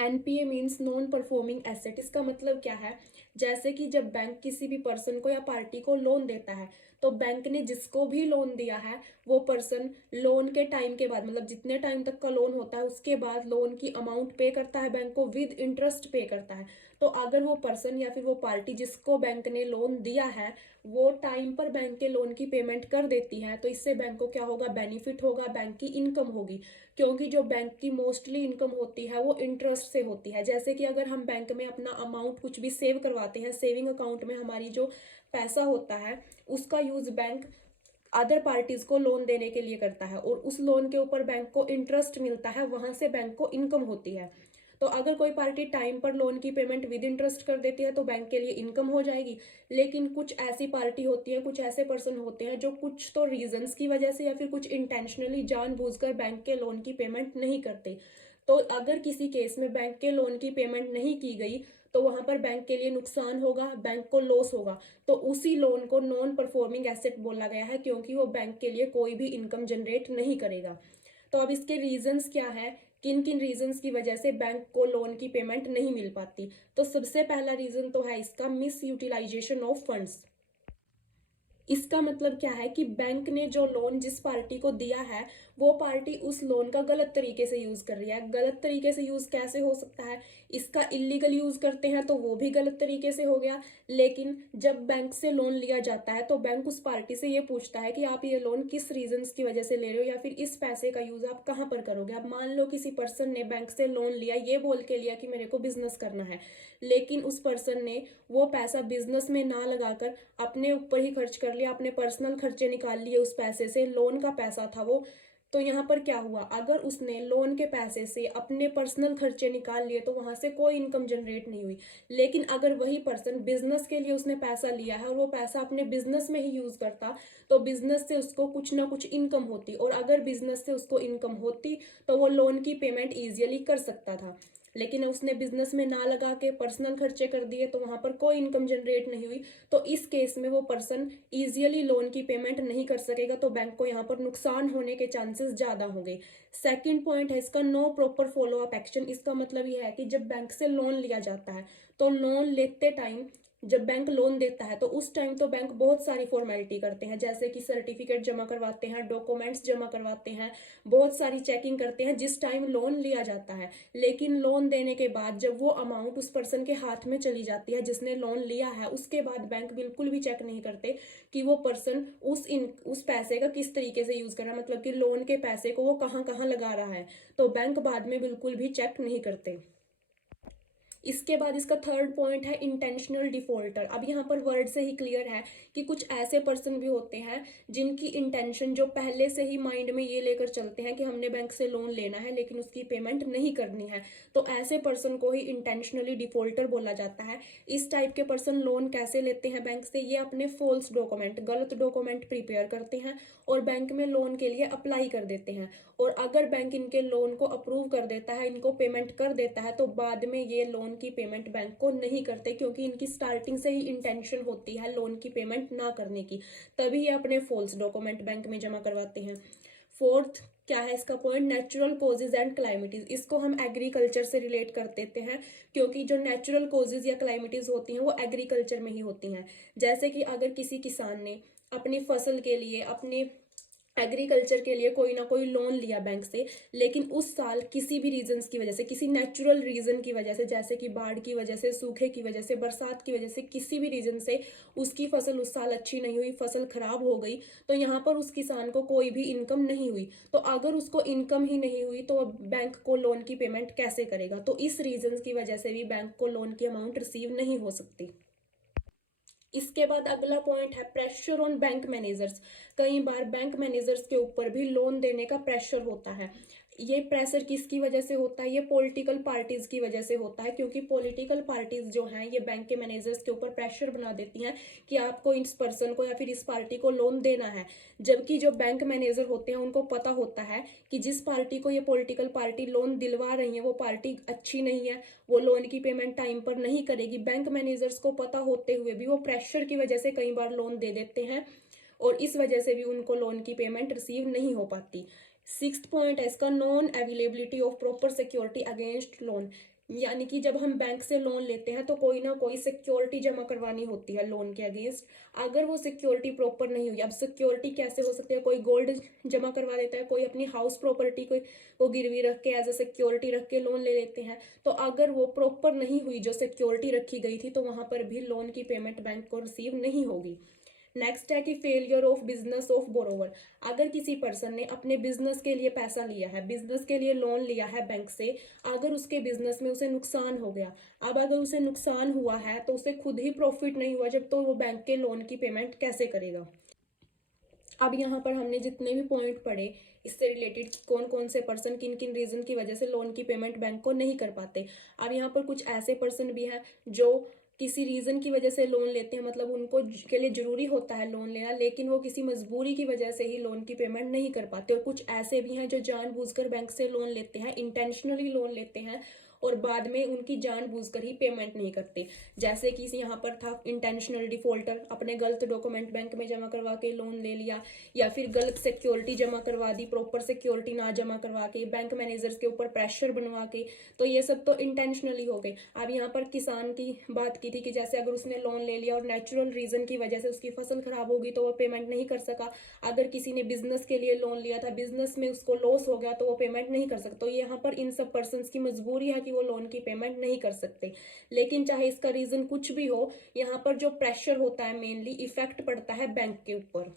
NPA means non performing asset. इसका मतलब क्या है, जैसे कि जब बैंक किसी भी पर्सन को या पार्टी को लोन देता है, तो बैंक ने जिसको भी लोन दिया है वो पर्सन लोन के टाइम के बाद, मतलब जितने टाइम तक का लोन होता है उसके बाद लोन की अमाउंट पे करता है बैंक को, विद इंटरेस्ट पे करता है। तो अगर वो पर्सन या फिर वो पार्टी जिसको बैंक ने लोन दिया है वो टाइम पर बैंक के लोन की पेमेंट कर देती है, तो इससे बैंक को क्या होगा, बेनिफिट होगा, बैंक की इनकम होगी। क्योंकि जो बैंक की मोस्टली इनकम होती है वो इंटरेस्ट से होती है। जैसे कि अगर हम बैंक में अपना अमाउंट कुछ भी सेव करवाते हैं, सेविंग अकाउंट में हमारी जो पैसा होता है उसका यूज बैंक अदर पार्टीज को लोन देने के लिए करता है, और उस लोन के ऊपर बैंक को इंटरेस्ट मिलता है, वहां से बैंक को इनकम होती है। तो अगर कोई पार्टी टाइम पर लोन की पेमेंट विद इंटरेस्ट कर देती है तो बैंक के लिए इनकम हो जाएगी। लेकिन कुछ ऐसी पार्टी होती है, कुछ ऐसे पर्सन होते हैं जो कुछ तो रीजंस की वजह से या फिर कुछ इंटेंशनली जानबूझकर बैंक के लोन की पेमेंट नहीं करते। तो अगर किसी केस में बैंक के लोन की पेमेंट नहीं की गई तो वहां पर बैंक के लिए नुकसान होगा, बैंक को लॉस होगा। तो उसी लोन को नॉन परफॉर्मिंग एसेट बोला गया है, क्योंकि वो बैंक के लिए कोई भी इनकम जनरेट नहीं करेगा। तो अब इसके रीजंस क्या है, किन किन रीजंस की वजह से बैंक को लोन की पेमेंट नहीं मिल पाती। तो सबसे पहला रीजन तो है इसका मिस यूटिलाइजेशन ऑफ फंड्स। इसका मतलब क्या है कि बैंक ने जो लोन जिस पार्टी को दिया है वो पार्टी उस लोन का गलत तरीके से यूज कर रही है। गलत तरीके से यूज कैसे हो सकता है, इसका इलीगल यूज करते हैं तो वो भी गलत तरीके से हो गया। लेकिन जब बैंक से लोन लिया जाता है तो बैंक उस पार्टी से ये पूछता है कि आप ये लोन किस रीजंस की वजह से ले रहे हो, या फिर इस पैसे का यूज आप कहाँ पर करोगे। अब मान लो किसी पर्सन ने बैंक से लोन लिया ये बोल के लिया कि मेरे को बिजनेस करना है, लेकिन उस पर्सन ने वो पैसा बिजनेस में ना लगाकर अपने ऊपर ही खर्च कर लिया, अपने पर्सनल खर्चे निकाल लिए उस पैसे से, लोन का पैसा था वो। तो यहाँ पर क्या हुआ, अगर उसने लोन के पैसे से अपने पर्सनल खर्चे निकाल लिए तो वहां से कोई इनकम जनरेट नहीं हुई। लेकिन अगर वही पर्सन बिजनेस के लिए उसने पैसा लिया है और वो पैसा अपने बिजनेस में ही यूज करता तो बिजनेस से उसको कुछ ना कुछ इनकम होती, और अगर बिजनेस से उसको इनकम होती तो वो लोन की पेमेंट इजियली कर सकता था। लेकिन उसने बिजनेस में ना लगा के पर्सनल खर्चे कर दिए तो वहां पर कोई इनकम जनरेट नहीं हुई। तो इस केस में वो पर्सन इजियली लोन की पेमेंट नहीं कर सकेगा, तो बैंक को यहाँ पर नुकसान होने के चांसेस ज्यादा होंगे। सेकंड पॉइंट है इसका no proper follow up action. इसका मतलब यह है कि जब बैंक से लोन लिया जाता है तो लोन लेते टाइम, जब बैंक लोन देता है तो उस टाइम तो बैंक बहुत सारी फॉर्मेलिटी करते हैं, जैसे कि सर्टिफिकेट जमा करवाते हैं, डॉक्यूमेंट्स जमा करवाते हैं, बहुत सारी चेकिंग करते हैं जिस टाइम लोन लिया जाता है। लेकिन लोन देने के बाद जब वो अमाउंट उस पर्सन के हाथ में चली जाती है जिसने लोन लिया है, उसके बाद बैंक बिल्कुल भी चेक नहीं करते कि वो पर्सन उस पैसे का किस तरीके से यूज कर रहा है, मतलब कि लोन के पैसे को वो कहाँ कहाँ लगा रहा है। तो बैंक बाद में बिल्कुल भी चेक नहीं करते। इसके बाद इसका थर्ड पॉइंट है इंटेंशनल डिफॉल्टर। अब यहाँ पर वर्ड से ही क्लियर है कि कुछ ऐसे पर्सन भी होते हैं जिनकी इंटेंशन, जो पहले से ही माइंड में ये लेकर चलते हैं कि हमने बैंक से लोन लेना है लेकिन उसकी पेमेंट नहीं करनी है, तो ऐसे पर्सन को ही इंटेंशनली डिफॉल्टर बोला जाता है। इस टाइप के पर्सन लोन कैसे लेते हैं बैंक से, ये अपने फॉल्स डॉक्यूमेंट, गलत डॉक्यूमेंट प्रिपेयर करते हैं और बैंक में लोन के लिए अप्लाई कर देते हैं। और अगर बैंक इनके लोन को अप्रूव कर देता है, इनको पेमेंट कर देता है, तो बाद में ये लोन की पेमेंट बैंक को नहीं करते, क्योंकि इनकी स्टार्टिंग से ही इंटेंशन होती है लोन की पेमेंट ना करने की, तभी ये अपने फॉल्स डॉक्यूमेंट बैंक में जमा करवाते हैं। फोर्थ क्या है इसका पॉइंट, नेचुरल कॉजेज एंड क्लाइमिटीज। इसको हम एग्रीकल्चर से रिलेट कर देते हैं, क्योंकि जो नेचुरल कॉजेज या क्लाइमिटीज होती हैं वो एग्रीकल्चर में ही होती हैं। जैसे कि अगर किसी किसान ने अपनी फसल के लिए, अपने एग्रीकल्चर के लिए कोई ना कोई लोन लिया बैंक से, लेकिन उस साल किसी भी रीजंस की वजह से, किसी नेचुरल रीजन की वजह से, जैसे कि बाढ़ की वजह से, सूखे की वजह से, बरसात की वजह से, किसी भी रीजन से उसकी फसल उस साल अच्छी नहीं हुई, फसल खराब हो गई, तो यहाँ पर उस किसान को कोई भी इनकम नहीं हुई। तो अगर उसको इनकम ही नहीं हुई तो बैंक को लोन की पेमेंट कैसे करेगा। तो इस रीजन की वजह से भी बैंक को लोन की अमाउंट रिसीव नहीं हो सकती। इसके बाद अगला पॉइंट है प्रेशर ऑन बैंक मैनेजर्स। कई बार बैंक मैनेजर्स के ऊपर भी लोन देने का प्रेशर होता है। ये प्रेशर किसकी वजह से होता है, ये पॉलिटिकल पार्टीज की वजह से होता है, क्योंकि पॉलिटिकल पार्टीज जो हैं ये बैंक के मैनेजर्स के ऊपर प्रेशर बना देती हैं कि आपको इस पर्सन को या फिर इस पार्टी को लोन देना है। जबकि जो बैंक मैनेजर होते हैं उनको पता होता है कि जिस पार्टी को ये पॉलिटिकल पार्टी लोन दिलवा रही है वो पार्टी अच्छी नहीं है, वो लोन की पेमेंट टाइम पर नहीं करेगी। बैंक मैनेजर्स को पता होते हुए भी वो प्रेशर की वजह से कई बार लोन दे देते हैं और इस वजह से भी उनको लोन की पेमेंट रिसीव नहीं हो पाती। सिक्स्थ पॉइंट है इसका, non availability of proper security against loan. यानी कि जब हम बैंक से लोन लेते हैं तो कोई ना कोई सिक्योरिटी जमा करवानी होती है लोन के अगेंस्ट। अगर वो सिक्योरिटी प्रॉपर नहीं हुई, अब सिक्योरिटी कैसे हो सकती है, कोई गोल्ड जमा करवा देता है, कोई अपनी हाउस प्रॉपर्टी को गिरवी रख के एज अ सिक्योरिटी रख के लोन ले लेते हैं। तो अगर वो प्रॉपर नहीं हुई जो सिक्योरिटी रखी गई थी, तो वहां पर भी लोन की पेमेंट बैंक को रिसीव नहीं होगी। नेक्स्ट है कि failure of business of borrower. अगर किसी पर्सन ने अपने बिजनेस के लिए पैसा लिया है, बिजनेस के लिए लोन लिया है बैंक से, अगर उसके बिजनेस में उसे नुकसान हो गया, अब अगर उसे नुकसान हुआ है तो उसे खुद ही प्रॉफिट नहीं हुआ जब, तो वो बैंक के लोन की पेमेंट कैसे करेगा। अब यहाँ पर हमने जितने भी पॉइंट पढ़े इससे रिलेटेड कौन कौन से पर्सन किन किन रीजन की वजह से लोन की पेमेंट बैंक को नहीं कर पाते। अब यहाँ पर कुछ ऐसे पर्सन भी हैं जो किसी रीजन की वजह से लोन लेते हैं, मतलब उनको के लिए जरूरी होता है लोन लेना, लेकिन वो किसी मजबूरी की वजह से ही लोन की पेमेंट नहीं कर पाते। और कुछ ऐसे भी हैं जो जानबूझकर बैंक से लोन लेते हैं, इंटेंशनली लोन लेते हैं और बाद में उनकी जानबूझकर ही पेमेंट नहीं करते। जैसे कि यहाँ पर था इंटेंशनल डिफॉल्टर, अपने गलत डॉक्यूमेंट बैंक में जमा करवा के लोन ले लिया, या फिर गलत सिक्योरिटी जमा करवा दी, प्रॉपर सिक्योरिटी ना जमा करवा के, बैंक मैनेजर्स के ऊपर प्रेशर बनवा के। तो ये सब तो इंटेंशनली हो गए। अब यहाँ पर किसान की बात की थी कि जैसे अगर उसने लोन ले लिया और नेचुरल रीजन की वजह से उसकी फसल खराब होगी तो वो पेमेंट नहीं कर सका। अगर किसी ने बिजनेस के लिए लोन लिया था, बिजनेस में उसको लॉस हो गया तो वो पेमेंट नहीं कर सकता। तो यहाँ पर इन सब पर्सन की मजबूरी है कि वो लोन की पेमेंट नहीं कर सकते। लेकिन चाहे इसका रीजन कुछ भी हो, यहाँ पर जो प्रेशर होता है मेनली इफेक्ट पड़ता है बैंक के ऊपर।